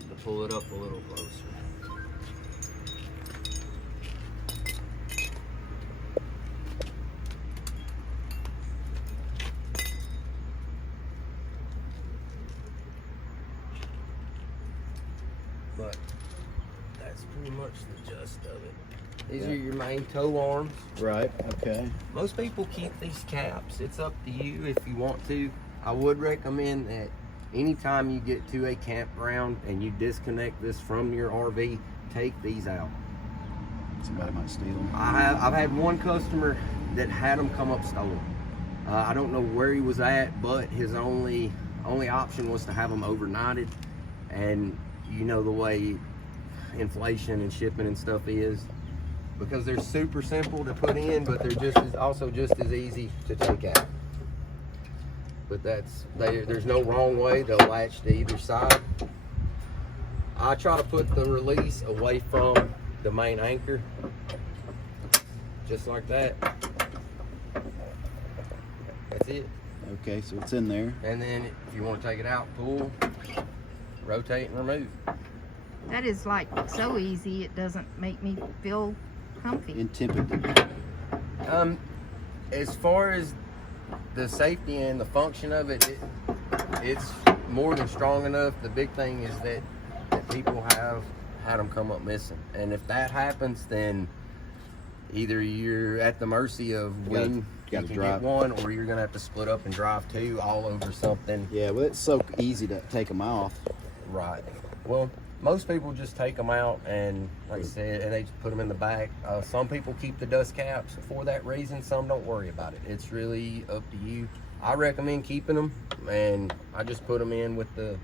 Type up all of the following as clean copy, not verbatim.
have to pull it up a little closer. But that's pretty much the gist of it. These are your main tow arms. Right, okay. Most people keep these caps. It's up to you if you want to. I would recommend that anytime you get to a campground and you disconnect this from your RV, take these out. Somebody might steal them. I've had one customer that had them come up stolen. I don't know where he was at, but his only option was to have them overnighted. And you know the way inflation and shipping and stuff is, because they're super simple to put in, but they're also just as easy to take out. But there's no wrong way. They'll latch to either side. I try to put the release away from the main anchor, just like that. That's it. Okay, so it's in there. And then if you want to take it out, pull, rotate, and remove. That is like so easy, it doesn't make me feel comfy. Intimidating. As far as the safety and the function of it, it's more than strong enough. The big thing is that people have had them come up missing, and if that happens, then either you're at the mercy of when you can get one, or you're gonna have to split up and drive two all over something. Yeah, well, it's so easy to take them off. Right. Well, most people just take them out and, like I said, and they just put them in the back. Some people keep the dust caps for that reason. Some don't worry about it. It's really up to you. I recommend keeping them, and I just put them in with the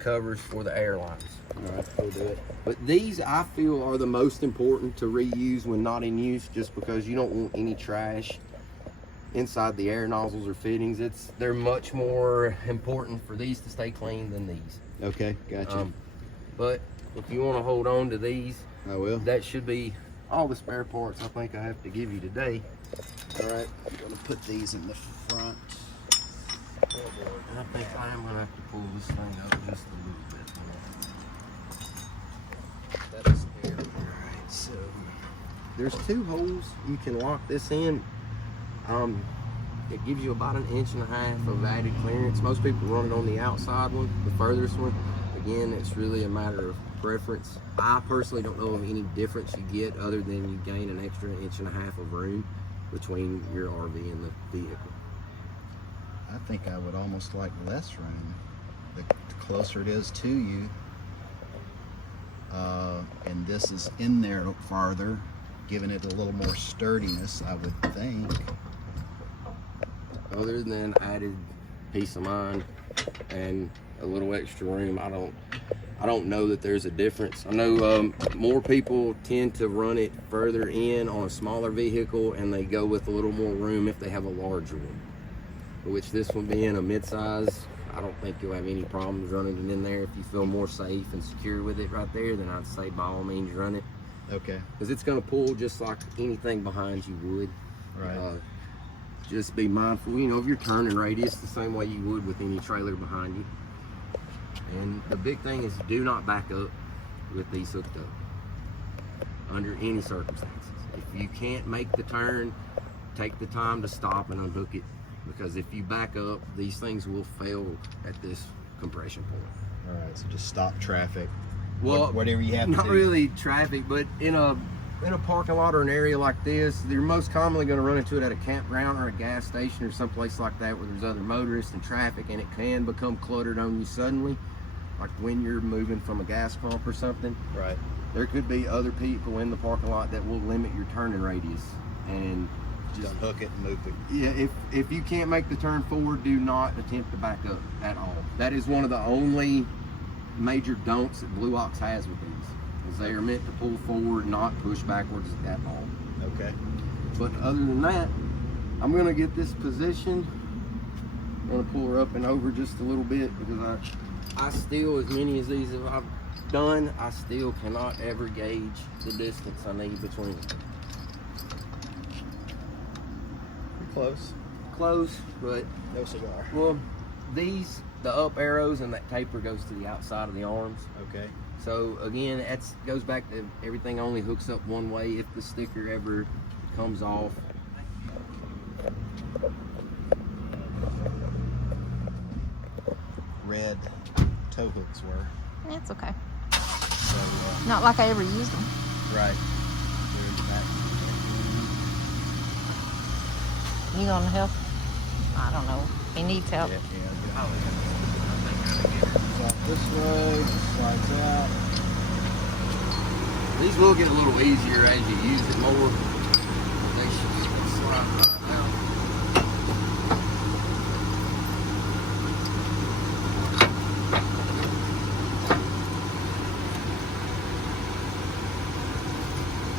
covers for the airlines. All right, we'll do it. But these, I feel, are the most important to reuse when not in use, just because you don't want any trash inside the air nozzles or fittings. They're much more important for these to stay clean than these. Okay, gotcha. But if you want to hold on to these, I will. that should be all the spare parts I think I have to give you today. All right, I'm gonna put these in the front. And I think I am gonna have to pull this thing up just a little bit more. That is there. Alright, so there's two holes you can lock this in. It gives you about 1.5 inches of added clearance. Most people run it on the outside one, the furthest one. Again, it's really a matter of preference. I personally don't know of any difference you get other than you gain an extra 1.5 inches of room between your RV and the vehicle. I think I would almost like less room. The closer it is to you, and this is in there farther, giving it a little more sturdiness, I would think. Other than added peace of mind and a little extra room, I don't know that there's a difference. I know more people tend to run it further in on a smaller vehicle, and they go with a little more room if they have a larger one. Which this one being a mid-size, I don't think you'll have any problems running it in there. If you feel more safe and secure with it right there, then I'd say by all means run it. Okay. Because it's going to pull just like anything behind you would. Right. Just be mindful, of your turning radius the same way you would with any trailer behind you. And the big thing is, do not back up with these hooked up under any circumstances. If you can't make the turn, take the time to stop and unhook it, because if you back up, these things will fail at this compression point. All right, so just stop traffic. Well, whatever you have to do. Not really traffic, but in a parking lot or an area like this, you're most commonly going to run into it at a campground or a gas station or someplace like that where there's other motorists and traffic, and it can become cluttered on you suddenly, like when you're moving from a gas pump or something. Right. There could be other people in the parking lot that will limit your turning radius, and just unhook it and move it. Yeah, if you can't make the turn forward, do not attempt to back up at all. That is one of the only major don'ts that Blueox has with these, is they are meant to pull forward, not push backwards at all. Okay. But other than that, I'm gonna get this position. I'm gonna pull her up and over just a little bit, because I still, as many as these as I've done, I still cannot ever gauge the distance I need between them. Close. Close, but no cigar. well, these the up arrows and that taper goes to the outside of the arms. Okay. So again, that goes back to everything only hooks up one way if the sticker ever comes off. Red tow hooks were. It's okay. So, Not like I ever used them. right. They're in the back. You gonna help? I don't know. He needs help. Yeah, this way, slides out. These will get a little easier as you use it more. They should slide right out.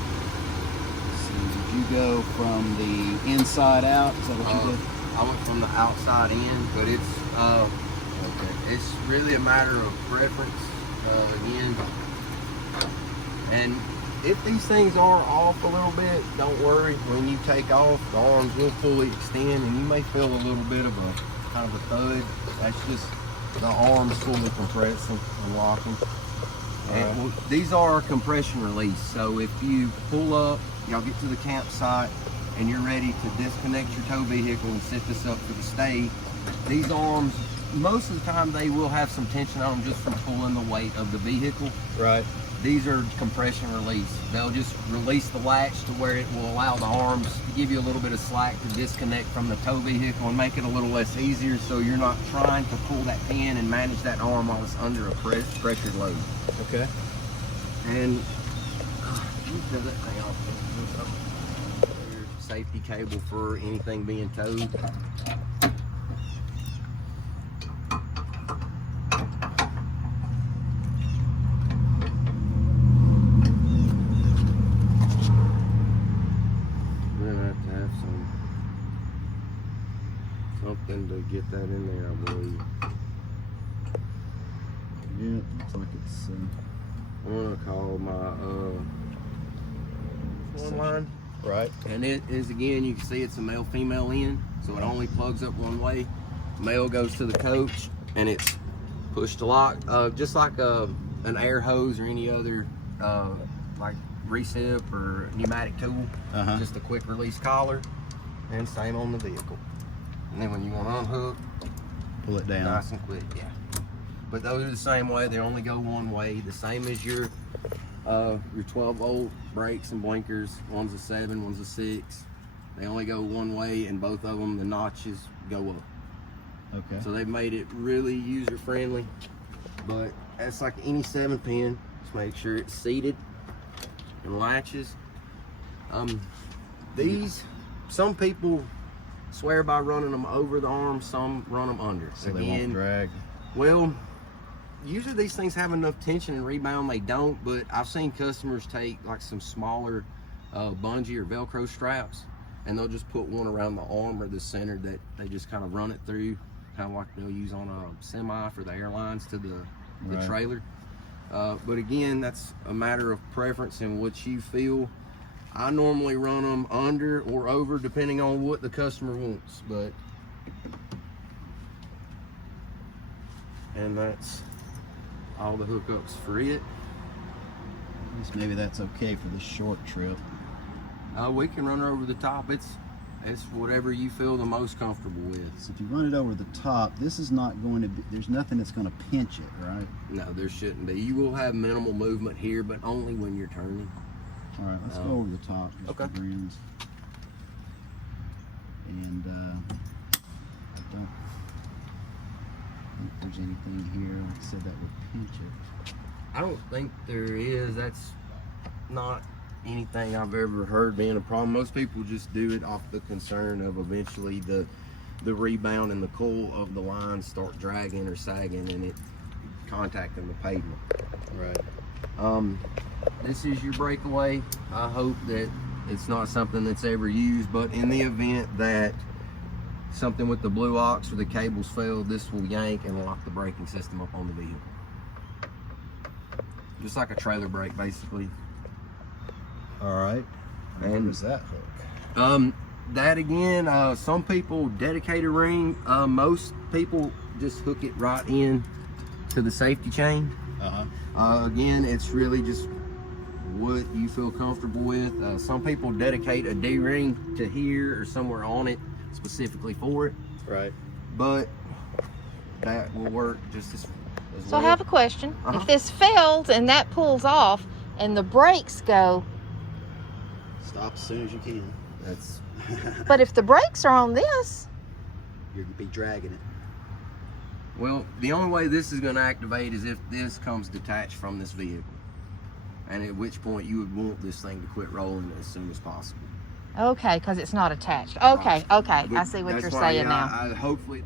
So did you go from the inside out? Is that what you did? I went from the outside in, but it's really a matter of preference. Again, and if these things are off a little bit, don't worry. When you take off, the arms will fully extend, and you may feel a little bit of a kind of a thud. That's just the arms fully compressing and locking. And well, these are compression release. So if you pull up, y'all get to the campsite, and you're ready to disconnect your tow vehicle and set this up for the stay, these arms, most of the time they will have some tension on them just from pulling the weight of the vehicle. Right. These are compression release. They'll just release the latch to where it will allow the arms to give you a little bit of slack to disconnect from the tow vehicle and make it a little less easier, so you're not trying to pull that pin and manage that arm while it's under a pressured load. Okay. And you pull that thing off. Your safety cable for anything being towed. Something to get that in there, I believe. Yeah, looks like it's. I'm gonna call my one line. Right. And it is, again, you can see it's a male female end, so it only plugs up one way. Male goes to the coach, and it's push to lock, just like an air hose or any other like recip or pneumatic tool. Just a quick release collar, and same on the vehicle. And then when you want to unhook, Pull it down. nice and quick, yeah. But those are the same way. They only go one way. The same as your 12-volt brakes and blinkers. One's a 7, one's a 6. They only go one way, and both of them, the notches go up. Okay. So they've made it really user-friendly. But that's like any 7-pin. Just make sure it's seated and latches. These, some people swear by running them over the arm, some run them under. So they won't drag. Well, usually these things have enough tension and rebound, they don't, but I've seen customers take like some smaller bungee or Velcro straps, and they'll just put one around the arm or the center that they just kind of run it through, kind of like they'll use on a semi for the airlines to the Right. trailer. But again, that's a matter of preference and what you feel. I normally run them under or over depending on what the customer wants, and that's all the hookups for it. At least maybe that's okay for the short trip. We can run her over the top. It's whatever you feel the most comfortable with. So if you run it over the top, this is not going to be, there's nothing that's going to pinch it, right? No, there shouldn't be. You will have minimal movement here, but only when you're turning. All right, let's go over the top. Just Okay. for grins. And I don't think there's anything here, like I said, that would pinch it. I don't think there is. That's not anything I've ever heard being a problem. Most people just do it off the concern of eventually the rebound and the coil of the line start dragging or sagging and it contacting the pavement. Right. This is your breakaway. I hope that it's not something that's ever used, but in the event that something with the Blueox or the cables failed, this will yank and lock the braking system up on the vehicle. Just like a trailer brake, basically. All right. And where does that hook? That again, some people dedicate a ring. Most people just hook it right in to the safety chain. Again, it's really just what you feel comfortable with. Some people dedicate a D-ring to here or somewhere on it specifically for it. Right. But that will work just as So well. I have a question. Uh-huh. If this fails and that pulls off and the brakes go, Stop as soon as you can. That's but if the brakes are on this, You're gonna be dragging it. well, the only way this is going to activate is if this comes detached from this vehicle, and at which point you would want this thing to quit rolling as soon as possible. okay, because it's not attached. Okay, okay, I But see what that's you're why, saying yeah, now. hopefully.